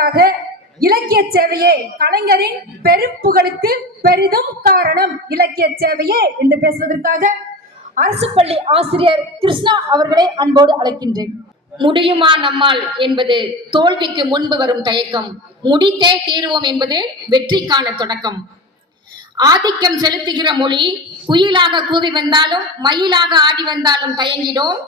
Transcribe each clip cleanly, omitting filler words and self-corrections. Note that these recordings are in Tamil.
முதலாவதாக இலக்கிய சேவையே கலைஞரின் பெரும் புகழுக்கு பெரிதும் காரணம் இலக்கிய சேவையே என்று பேசுவதற்காக அரசு பள்ளி ஆசிரியர் கிருஷ்ணா அவர்களை அன்போடு அழைக்கின்றேன். முடியுமா நம்மால் என்பது தோல்விக்கு முன்பு வரும் தயக்கம், முடித்தே தீருவோம் என்பது வெற்றிக்கான தொடக்கம். ஆதிக்கம் செலுத்துகிற மொழி குயிலாக கூவி வந்தாலும் மயிலாக ஆடி வந்தாலும் தயங்கிடும்,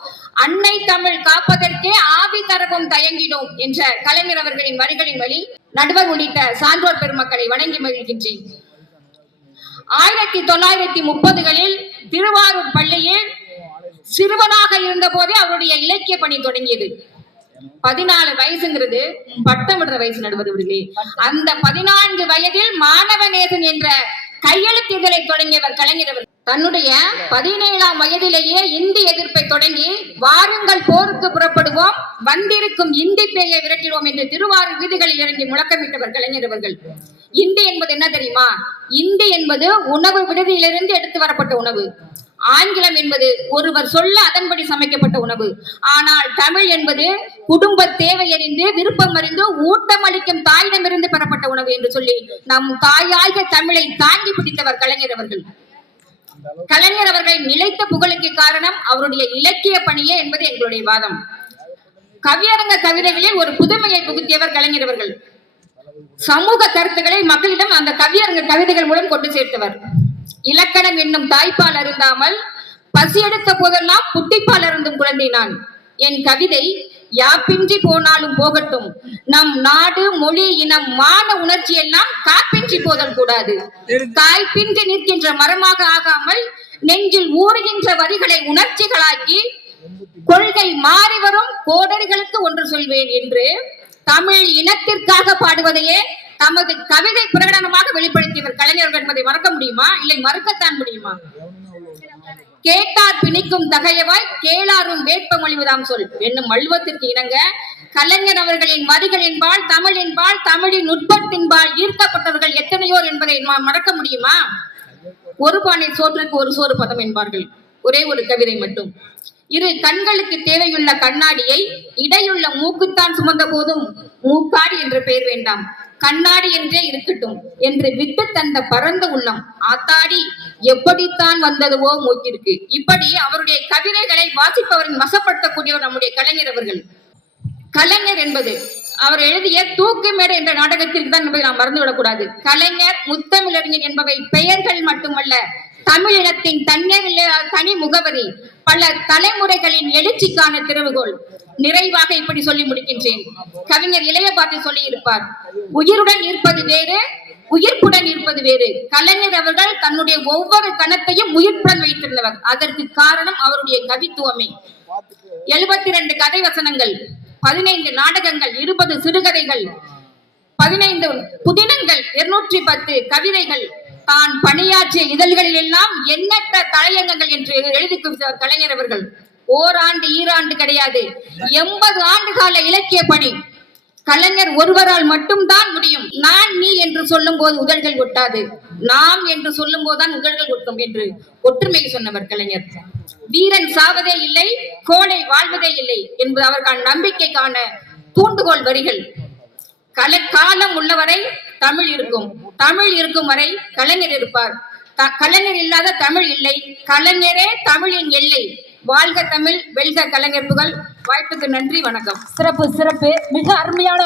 அன்னை தமிழ் காப்பதற்கே ஆவி தரவும் தயங்கிடும் என்ற கலைஞர் அவர்களின் வரிகளின் வழி நடுவர் உள்ளிட்ட சான்றோர் பெருமக்களை வணங்கி மகிழ்கின்றேன். 1930களில் திருவாரூர் பள்ளியில் சிறுவனாக இருந்த போதே அவருடைய இலக்கிய பணி தொடங்கியது. 14 வயசுங்கிறது பட்டமிடுற வயசு நடுவர்களே. அந்த 14 வயதில் மாணவநேசன் என்ற கையெழுத்து இதழை தொடங்கியவர் கலைஞர் அவர். தன்னுடைய 17ஆம் வயதிலேயே இந்தி எதிர்ப்பை தொடங்கி வாருங்கள் போருக்கு புறப்படுவோம், வந்திருக்கும் இந்தி பேயை விரட்டிடுவோம் என்று திருவாரூர் வீதிகளில் இறங்கி முழக்கமிட்டவர் கலைஞர் அவர்கள். இந்தி என்பது என்ன தெரியுமா? இந்தி என்பது உணவு விடுதியிலிருந்து எடுத்து வரப்பட்ட உணவு. ஆங்கிலம் என்பது ஒருவர் சொல்ல அதன்படி சமைக்கப்பட்ட உணவு. ஆனால் தமிழ் என்பது குடும்ப தேவை அறிந்து விருப்பம் அறிந்து ஊட்டம் அளிக்கும் தாயிடமிருந்து பெறப்பட்ட உணவு என்று சொல்லி நம் தாயாக தமிழை தாங்கி பிடித்தவர் கலைஞர் அவர்கள். கலைஞர் அவர்களின் நிலைத்த புகழுக்கு காரணம் அவருடைய இலக்கிய பணியே என்பது எங்களுடைய வாதம். கவியரங்க கவிதைகளில் ஒரு புதுமையை புகுத்தியவர் கலைஞர் அவர்கள். சமூக கருத்துக்களை மக்களிடம் அந்த கவியரங்க கவிதைகள் மூலம் கொண்டு சேர்த்தவர். இலக்கணம் என்னும் தாய்ப்பால் அருந்தாமல் பசி எடுத்த போதெல்லாம் புட்டிப்பால் அருந்தும் குழந்தை நான். என் கவிதை யாப்பின்றி போனாலும் போகட்டும், நம் நாடு மொழி இனம் மான உணர்ச்சி எல்லாம் காப்பின்றி போதல் கூடாது. தாய்ப்பின்றி நிற்கின்ற மரமாக ஆகாமல் நெஞ்சில் ஊறுகின்ற வரிகளை உணர்ச்சிகளாக்கி கொள்கை மாறி வரும் கோடரிகளுக்கு ஒன்று சொல்வேன் என்று தமிழ் இனத்திற்காக பாடுவதையே தமது கவிதை பிரகடனமாக வெளிப்படுத்தியவர் கலைஞர்கள் என்பதை மறக்க முடியுமா? இல்லை மறுக்கத்தான் முடியுமா? கேட்டார் பிணிக்கும் தகையவாய் கேளாரும் வேட்பமொழிவதாம் சொல் என்னும் வள்ளுவத்திற்கு இணங்க கலைஞர் அவர்களின் வரிகள் என்பால் தமிழ் என்பால் தமிழின் நுட்பத்தின்பால் ஈர்க்கப்பட்டவர்கள் எத்தனையோர் என்பதை மறக்க முடியுமா? ஒரு பானை சோற்றுக்கு ஒரு சோறு பதம் என்பார்கள். ஒரே ஒரு கவிதை மட்டும். இரு கண்களுக்கு தேவையுள்ள கண்ணாடியை இடையுள்ள மூக்குத்தான் சுமந்த போதும் மூக்காடி என்ற பெயர் வேண்டாம், கண்ணாடி என்றே இருக்கட்டும் என்று விட்டு தந்த பரந்த உள்ளம் ஆத்தாடி எப்படித்தான் வந்ததுவோ மூக்கிற்கு. இப்படி அவருடைய கவிதைகளை வாசிப்பவரின் வசப்படுத்தக்கூடியவர் நம்முடைய கலைஞர் அவர்கள். கலைஞர் என்பது அவர் எழுதிய தூக்கு மேடை என்ற நாடகத்திற்கு தான் என்பதை நாம் மறந்துவிடக்கூடாது. கலைஞர், முத்தமிழறிஞர் என்பவை பெயர்கள் மட்டுமல்ல, தமிழ் இனத்தின் தனி முகவரி, பல தலைமுறைகளின் எழுச்சிக்கான திறவுகோல். நிறைவாக இப்படி சொல்லி முடிக்கின்றேன். கவிஞர் இளையபாரதி சொல்லி இருப்பார், உயிருடன் இருப்பது வேறு, உயிர்ப்புடன் இருப்பது வேறு. கலைஞர் அவர்கள் தன்னுடைய ஒவ்வொரு கணத்தையும் உயிர்ப்புடன் வைத்திருந்தவர். அதற்கு காரணம் அவருடைய கவித்துவமே. 72 கதை வசனங்கள், 15 நாடகங்கள், 20 சிறுகதைகள், 15 புதினங்கள், 210 கவிதைகள், தான் பணியாற்றிய இதழ்களில் எல்லாம் எண்ணற்ற தலையங்கங்கள் என்று எழுதி குவித்தவர் கலைஞர் அவர்கள். ஓராண்டு ஈராண்டு கிடையாது, 80 ஆண்டு கால இலக்கிய பணி கலைஞர் ஒருவரால் மட்டும்தான் முடியும். நான் நீ என்று சொல்லும் போது உதழ்கள் ஒட்டாது, நாம் என்று சொல்லும் போதுதான் உதழ்கள் ஒட்டும் என்று ஒற்றுமையை சொன்னவர் கலைஞர். வீரன் சாவதே இல்லை, கோழை வாழ்வதே இல்லை என்பது அவர்கள் நம்பிக்கைக்கான தூண்டுகோல் வரிகள். காலம் உள்ளவரை தமிழ் இருக்கும், தமிழ் இருக்கும் வரை கலைஞர் இருப்பார். கலைஞர் இல்லாத தமிழ் இல்லை, கலைஞரே தமிழின் எல்லை. வாழ்க தமிழ், வெல்க கலைஞர் புகழ். வாய்ப்புக்கு நன்றி, வணக்கம். சிறப்பு சிறப்பு, மிக அருமையான